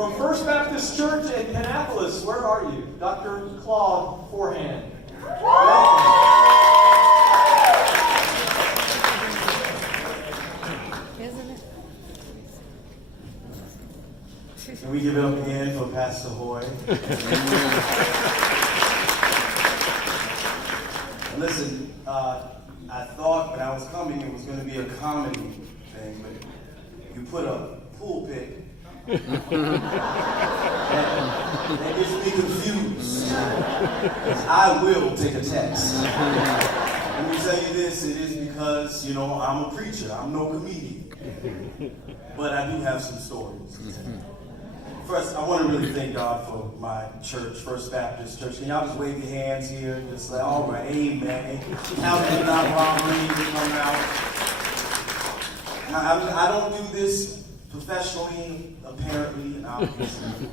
From First Baptist Church in Kannapolis, where are you? Dr. Claude Forehand. Can we give it up again for Pastor Hoy? Listen, I thought when I was coming it was going to be a comedy thing, but you put a pulpit that gets me confused. Because I will take a text. Let me tell you this, it is because, I'm a preacher. I'm no comedian. But I do have some stories. First, I want to really thank God for my church, First Baptist Church. Can y'all just wave your hands here and just say, all right, amen. How did not robbery come out? I don't do this professionally, apparently, and obviously.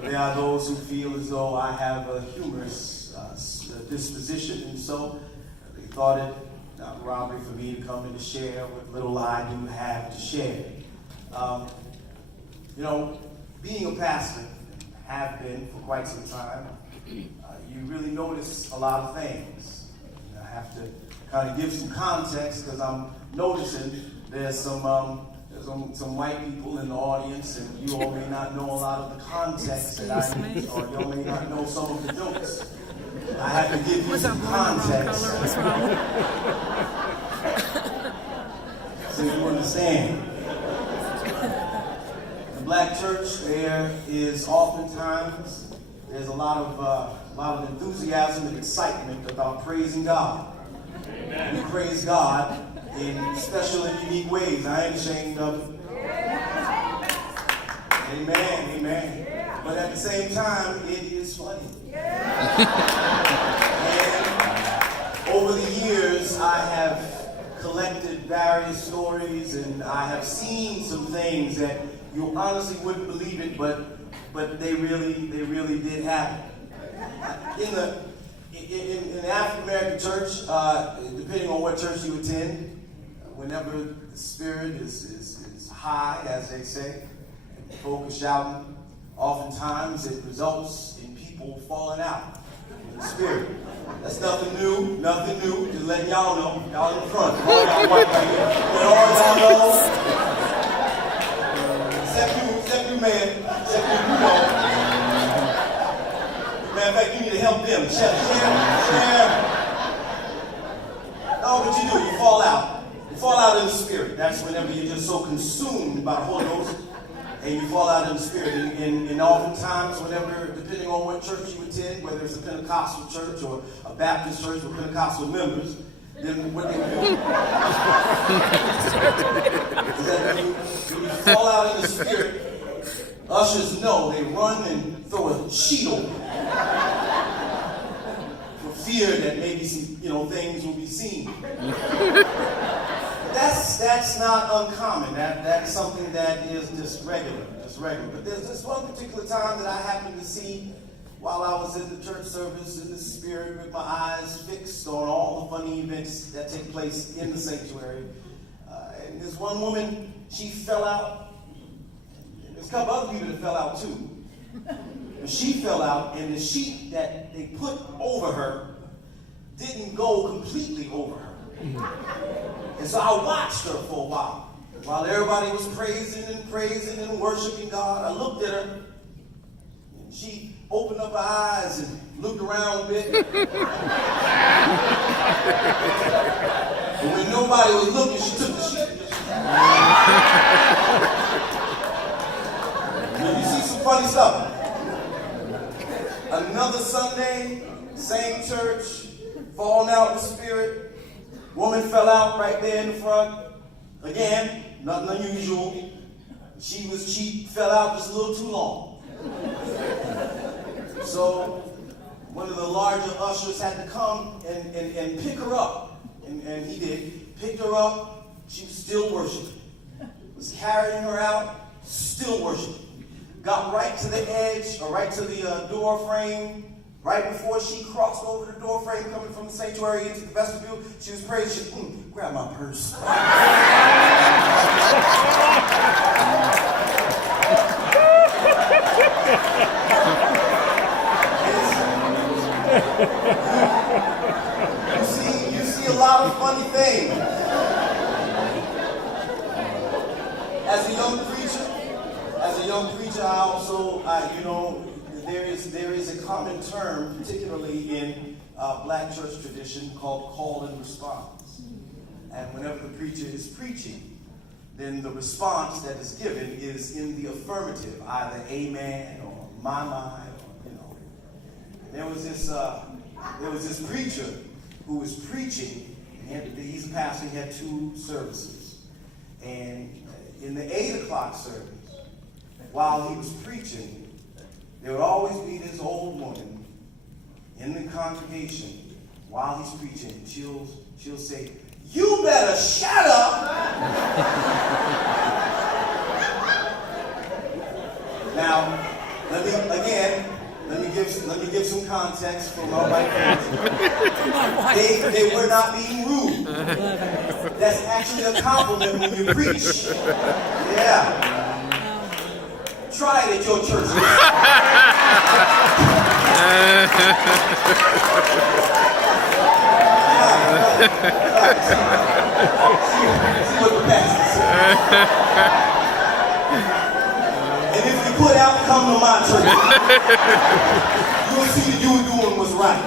There are those who feel as though I have a humorous disposition, and so they thought it not robbery for me to come and to share what little I do have to share. Being a pastor, have been for quite some time, you really notice a lot of things. I have to kind of give some context because I'm noticing there's some white people in the audience, and you all may not know a lot of the context that I need, or you all may not know some of the jokes. I have to give you some context so you understand. Black church, there is oftentimes there's a lot of enthusiasm and excitement about praising God. Amen. We praise God in special and unique ways. I ain't ashamed of it. Amen, amen. But at the same time, it is funny. And over the years, I have collected various stories, and I have seen some things that you honestly wouldn't believe it, but they really did happen. In the African American church, depending on what church you attend, whenever the spirit is high, as they say, and folk are shouting, oftentimes it results in people falling out in the spirit. That's nothing new. Just letting y'all know, y'all in the front. All y'all white right here. But all y'all know. Except you, man. Except you know. Matter of fact, you need to help them. Share. No, but you do. You fall out. You fall out in the spirit. That's whenever you're just so consumed by the Holy Ghost, and you fall out in the spirit. And oftentimes, whenever, depending on what church you attend, whether it's a Pentecostal church or a Baptist church with Pentecostal members, then what they do is that when you fall out in the spirit, ushers know, they run and throw a sheet over for fear that maybe some, things will be seen. That's not uncommon. That's something that is just regular. But there's this one particular time that I happened to see while I was in the church service in the spirit with my eyes fixed on all the funny events that take place in the sanctuary. And this one woman, she fell out. There's a couple other people that fell out too. But she fell out, and the sheet that they put over her didn't go completely over her. And so I watched her for a while everybody was praising and worshiping God. I looked at her, and she opened up her eyes and looked around a bit. And when nobody was looking, she took the sheet. You see some funny stuff. Another Sunday, same church, falling out in the spirit. Woman fell out right there in the front. Again, nothing unusual. She fell out just a little too long. So one of the larger ushers had to come and pick her up. And he did. Picked her up. She was still worshiping. Was carrying her out, still worshiping. Got right to the edge, or right to the door frame. Right before she crossed over the door frame coming from the sanctuary into the vestibule, she was praising. She said, grab my purse. As a young preacher, I also, there is a common term, particularly in black church tradition, called call and response. And whenever the preacher is preaching, then the response that is given is in the affirmative, either amen or my, or, There was this preacher who was preaching. He's a pastor. He had 2 services, and in the 8 o'clock service, while he was preaching, there would always be this old woman in the congregation while he's preaching. She'll say, "You better shut up." Now, let me give some context for my white friends. They were not being rude. That's actually a compliment when you preach. Yeah. Try it at your church. See what the pastor said. And if you put out, come to my church. You'll see that you were doing what's right.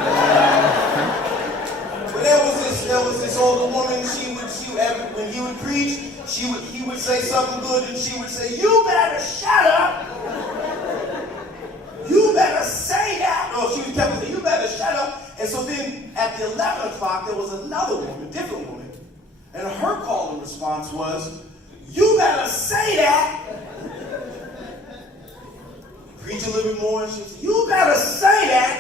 But there was this older woman. When he would preach, he would say something good, and she would say, "You better shut up. You better say that." No, she kept saying, "You better shut up." And so then at the 11 o'clock, there was another woman, a different woman, and her call and response was, "You better say that." Preach a little bit more, and she said, "You better say that."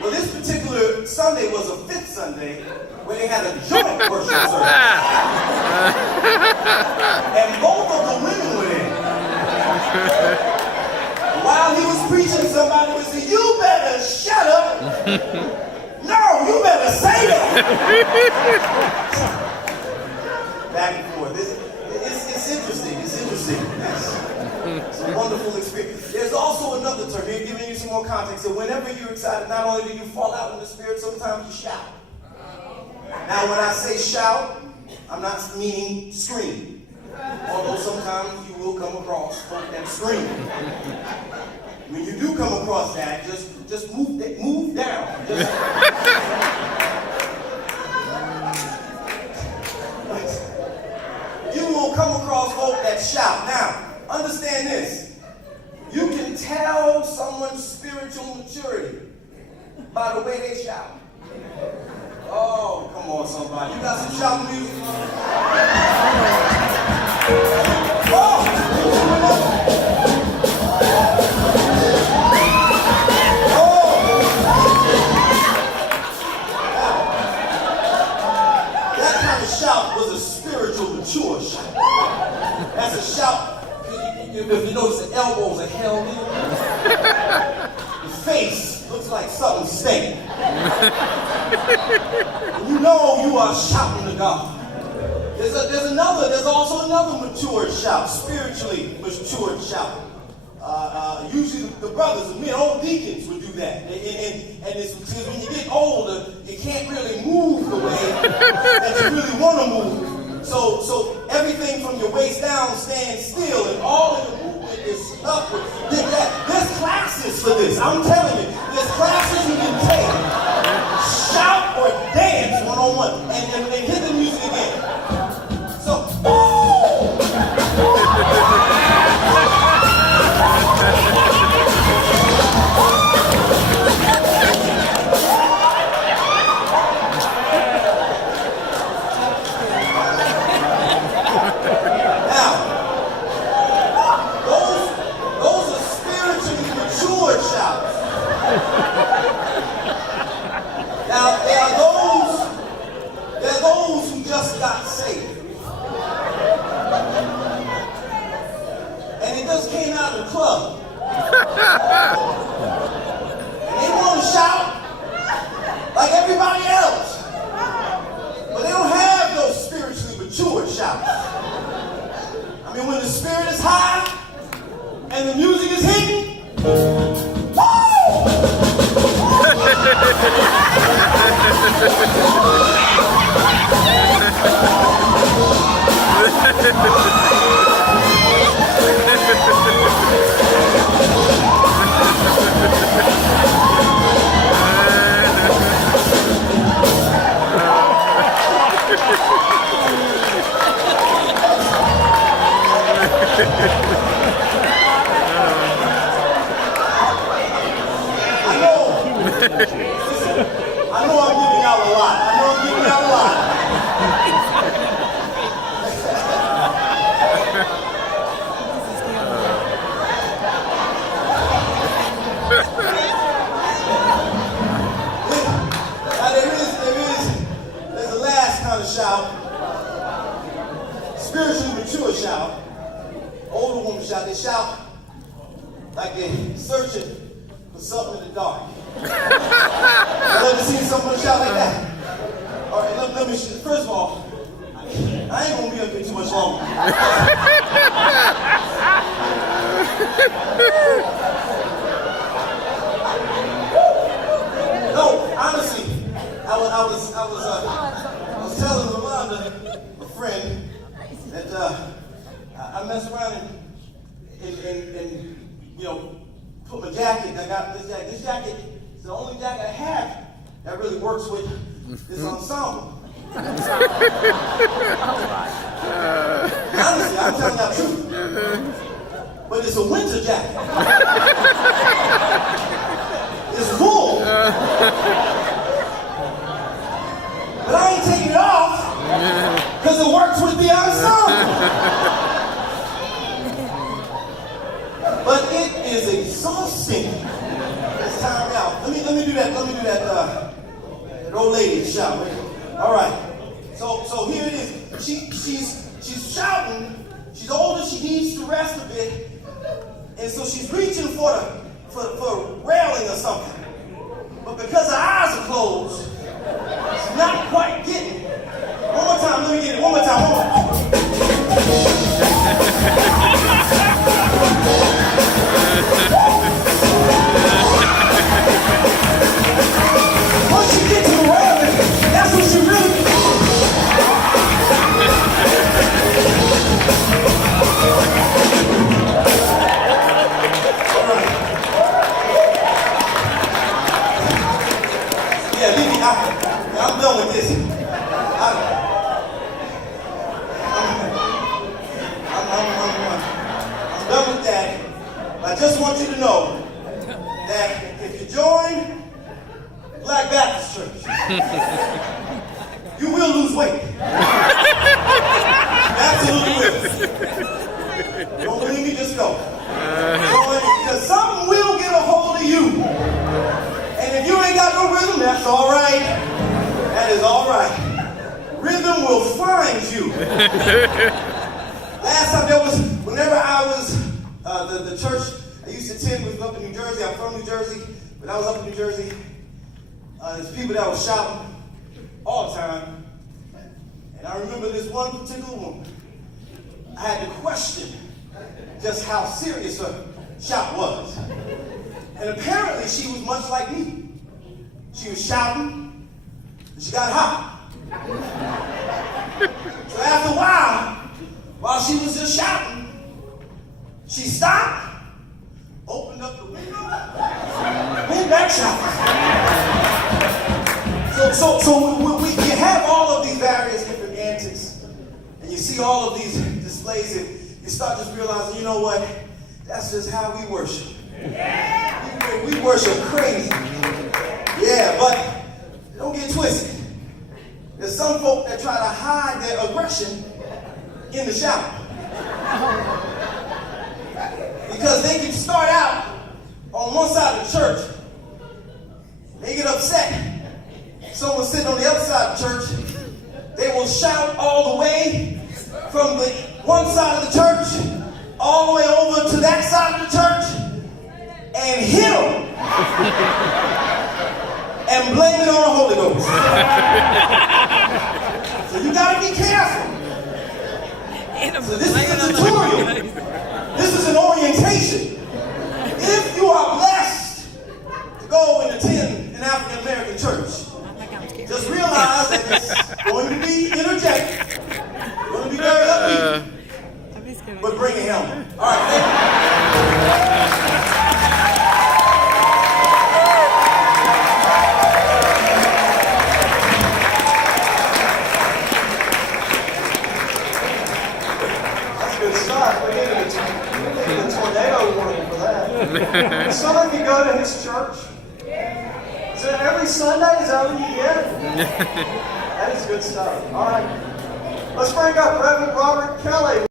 Well, this particular Sunday was a 5th Sunday where they had a joint worship service. And both of the women were there. While he was preaching, somebody would say, "You better shut up." "No, you better say that." Back and forth. It's interesting. It's interesting. It's a wonderful experience. There's also another term, here giving you some more context. So whenever you're excited, not only do you fall out in the spirit, sometimes you shout. Now when I say shout, I'm not meaning scream. Although sometimes you will come across folk that scream. When you do come across that, just move down. You will come across folk that shout. Now, understand this. You can tell someone's spiritual maturity by the way they shout. Oh, come on, somebody. You got some shouting music? Oh! That kind of shout was a spiritual mature shout. That's a shout. If you notice, the elbows are held in. The face looks like something stank. You know you are shouting to God. There's also another mature shout, spiritually mature shout. Usually the brothers and men, old deacons would do that. And it's because when you get older, you can't really move the way that you really want to move. So everything from your waist down stands still, and all of the movement is upward. There's classes for this. I'm telling you, there's classes you can take. Shout or dance one-on-one, and hit the music again. So, now, there are those who just got saved. And it just came out of the club. And they want to shout like everybody else. But they don't have those spiritually mature shouts. I mean, when the spirit is high and the music is hitting, woo! I know I'm giving out a lot. I know I'm giving out a lot. Now there's a last kind of shout. Spiritually mature shout. Older woman shout. They shout like they're searching for something in the dark. I've never seen someone shout like that. All right, let me, first of all, I ain't gonna be up here too much longer. No, honestly, I was telling Rolanda, a friend, that I mess around and you know, put my jacket. I got this jacket. This jacket is the only jacket I have that really works with this ensemble. Honestly, I'm telling you the truth. But it's a winter jacket. It's wool. But I ain't taking it off because it works with the ensemble. But it is exhausting. It's time out. Let me do that old lady shout. Right? All right. So here it is. She's shouting. She's older. She needs to rest a bit, and so she's reaching for a railing or something. But because her eyes are closed, she's not quite getting it. One more time. Let me get it. One more time. Once you get to the railing, that's what you really. All right. Yeah, leave me out. I'm done with this. I'm done with that. I just want you to know that if you join Black Baptist Church, you will lose weight. Absolutely will. Don't believe me? Just go. Because something will get a hold of you. And if you ain't got no rhythm, that's all right. That is all right. Rhythm will find you. Last time whenever I was, the church I used to attend was up in New Jersey. I'm from New Jersey. When I was up in New Jersey, there's people that were shouting all the time. And I remember this one particular woman. I had to question just how serious her shout was. And apparently she was much like me. She was shouting, and she got hot. So after a while she was just shouting, she stopped, opened up the window, went back shouting. So you have all of these various different antics, and you see all of these displays, and you start just realizing, you know what? That's just how we worship. Yeah. We worship crazy. Yeah, but don't get twisted. There's some folk that try to hide their aggression in the shower. Because they can start out on one side of the church. They get upset. Someone sitting on the other side of the church. They will shout all the way from the one side of the church all the way over to that side of the church and hit them and blame it on the Holy Ghost. So you gotta be careful. So this is a tutorial. This is an orientation. If you are blessed to go and attend an African American church, just realize that it's going to be energetic, going to be very upbeat. Some of you go to his church. Is it every Sunday? Is that what you get? That is good stuff. All right. Let's bring up Reverend Robert Kelly.